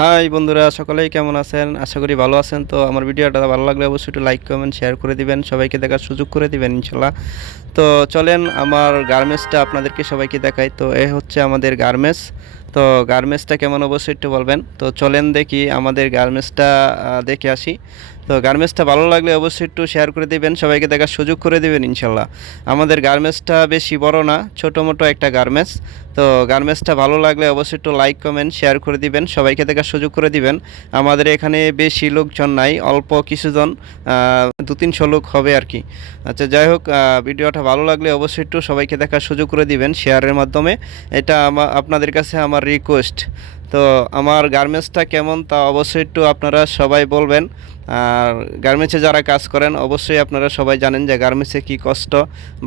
High বন্ধুরা, সকলেই কেমন আছেন? আশা করি ভালো আছেন। তো আমার ভিডিওটা ভালো লাগলে অবশ্যই একটু লাইক কমেন্ট শেয়ার করে দিবেন, সবাইকে দেখার সুযোগ করে দিবেন ইনশাল্লাহ। তো চলেন আমার গার্মেন্টসটা আপনাদেরকে সবাইকে দেখাই। তো এ হচ্ছে আমাদের গার্মেন্টস। তো গার্মেন্টসটা কেমন অবশ্যই একটু বলবেন। তো চলেন দেখি আমাদের গার্মেন্টসটা দেখে আসি। তো গার্মেন্টসটা ভালো লাগলে অবশ্যই একটু শেয়ার করে দিবেন, সবাইকে দেখার সুযোগ করে দিবেন ইনশাল্লাহ। আমাদের গার্মেন্টসটা বেশি বড় না, ছোটো মোটো একটা গার্মেন্টস। তো গার্মেন্টসটা ভালো লাগলে অবশ্যই একটু লাইক কমেন্ট শেয়ার করে দিবেন, সবাইকে দেখার সুযোগ করে দিবেন। আমাদের এখানে বেশি লোকজন নাই, অল্প কিছুজন, 200-300 লোক হবে আর কি। আচ্ছা, যাই হোক, ভিডিওটা ভালো লাগলে অবশ্যই একটু সবাইকে দেখার সুযোগ করে দিবেন শেয়ারের মাধ্যমে। এটা আপনাদের কাছে আমার রিকোয়েস্ট। তো আমার গার্মেন্টসটা কেমন তা অবশ্যই একটু আপনারা সবাই বলবেন। আর গার্মেন্টসে যারা কাজ করেন অবশ্যই আপনারা সবাই জানেন যে গার্মেন্টসে কী কষ্ট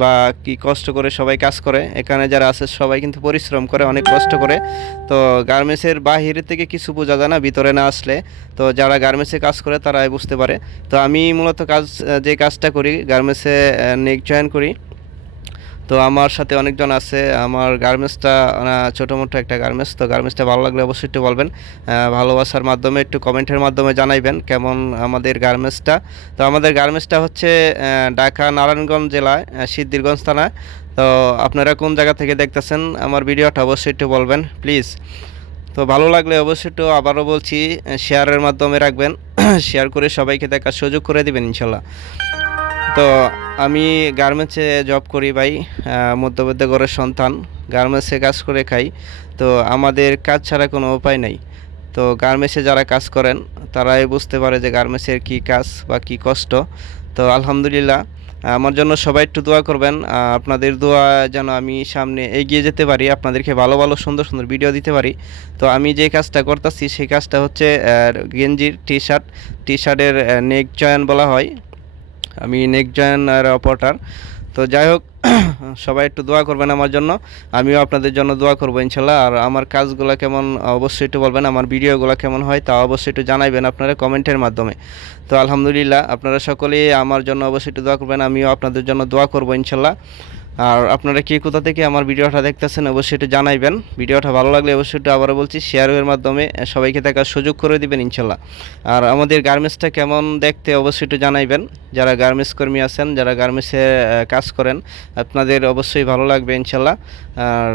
বা কী কষ্ট করে সবাই কাজ করে। এখানে যারা আছে সবাই কিন্তু পরিশ্রম করে, অনেক কষ্ট করে। তো গার্মেন্টসের বাহির থেকে কিছু বোঝা যায় না ভিতরে না আসলে। তো যারা গার্মেন্টসে কাজ করে তারাই বুঝতে পারে। তো আমি মূলত যে কাজটা করি গার্মেন্টসে, নেক জয়েন করি। তো আমার সাথে অনেকজন আছে। আমার গার্মেন্টসটা ছোটো মোটো একটা গার্মেন্টস। তো গার্মেন্টসটা ভালো লাগলে অবশ্যই একটু বলবেন, ভালোবাসার মাধ্যমে একটু কমেন্টের মাধ্যমে জানাইবেন কেমন আমাদের গার্মেন্টসটা। তো আমাদের গার্মেন্টসটা হচ্ছে ঢাকা নারায়ণগঞ্জ জেলায়, সিদ্ধিরগঞ্জ থানায়। তো আপনারা কোন জায়গা থেকে দেখতেছেন আমার ভিডিওটা অবশ্যই একটু বলবেন প্লিজ। তো ভালো লাগলে অবশ্যই একটু আবারও বলছি, শেয়ারের মাধ্যমে রাখবেন। শেয়ার করে সবাইকে দেখার সুযোগ করে দিবেন ইনশাল্লাহ। তো আমি গার্মেন্টসে জব করি ভাই, মধ্যবিত্ত ঘরের সন্তান, গার্মেন্টসে কাজ করে খাই। তো আমাদের কাজ ছাড়া কোনো উপায় নাই। তো গার্মেন্টসে যারা কাজ করেন তারাই বুঝতে পারে যে গার্মেন্টসের কী কাজ বা কী কষ্ট। তো আলহামদুলিল্লাহ, আমার জন্য সবাই একটু দোয়া করবেন। আপনাদের দোয়া যেন আমি সামনে এগিয়ে যেতে পারি, আপনাদেরকে ভালো ভালো সুন্দর সুন্দর ভিডিও দিতে পারি। তো আমি যে কাজটা করতেছি সেই কাজটা হচ্ছে গেঞ্জির টি শার্টের নেক জয়েন বলা হয়। আমি নেক জয়েনের অপারেটর। তো যাই হোক, সবাই একটু দোয়া করবেন আমার জন্য, আমিও আপনাদের জন্য দোয়া করবো ইনশাল্লাহ। আর আমার কাজগুলো কেমন অবশ্যই একটু বলবেন, আমার ভিডিওগুলো কেমন হয় তা অবশ্যই একটু জানাইবেন আপনারা কমেন্টের মাধ্যমে। তো আলহামদুলিল্লাহ, আপনারা সকলেই আমার জন্য অবশ্যই একটু দোয়া করবেন, আমিও আপনাদের জন্য দোয়া করবো ইনশাল্লাহ। আর আপনারা কে কোথা থেকে আমার ভিডিওটা দেখতেছেন অবশ্যই একটু জানাইবেন। ভিডিওটা ভালো লাগলে অবশ্যই একটু আবারও বলছি শেয়ারের মাধ্যমে সবাইকে দেখার সুযোগ করে দিবেন ইনশাল্লাহ। আর আমাদের গার্মেন্টসটা কেমন দেখতে অবশ্যই একটু জানাইবেন। যারা গার্মেন্টস কর্মী আছেন, যারা গার্মেন্টসে কাজ করেন, আপনাদের অবশ্যই ভালো লাগবে ইনশাল্লাহ। আর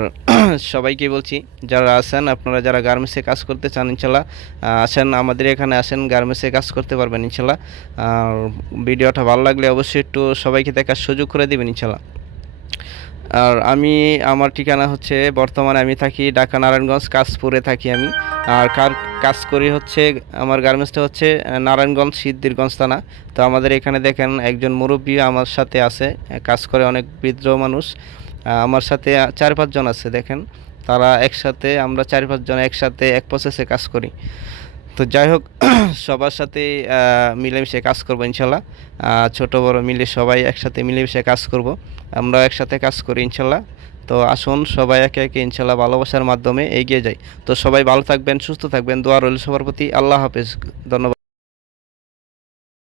সবাইকে বলছি যারা আছেন, আপনারা যারা গার্মেন্টসে কাজ করতে চান ইনশাল্লাহ আসেন, আমাদের এখানে আসেন, গার্মেন্টসে কাজ করতে পারবেন ইনশাল্লাহ। আর ভিডিওটা ভালো লাগলে অবশ্যই একটু সবাইকে দেখার সুযোগ করে দিবেন ইনশাল্লাহ। আর আমার ঠিকানা হচ্ছে, বর্তমানে আমি থাকি ঢাকা নারায়ণগঞ্জ কাশপুরে থাকি আমি। আর কাজ করি হচ্ছে, আমার গার্মেন্টসটা হচ্ছে নারায়ণগঞ্জ সিদ্ধিরগঞ্জ থানা। তো আমাদের এখানে দেখেন একজন মুরব্বী আমার সাথে আছে, কাজ করে, অনেক বৃদ্ধ মানুষ। আমার সাথে 4-5 জন আছে দেখেন, তারা একসাথে, আমরা 4-5 জন একসাথে এক প্রসেসে কাজ করি। তো যাই হোক, সবার সাথে মিলেমিশে কাজ করবো ইনশাল্লাহ। ছোট বড় মিলে সবাই একসাথে মিলেমিশে কাজ করব, আমরা একসাথে কাজ করি ইনশাল্লাহ। তো আসুন সবাই একে একে ইনশাল্লাহ ভালোবাসার মাধ্যমে এগিয়ে যাই। তো সবাই ভালো থাকবেন, সুস্থ থাকবেন, দোয়া রইল সবার প্রতি। আল্লাহ হাফেজ, ধন্যবাদ।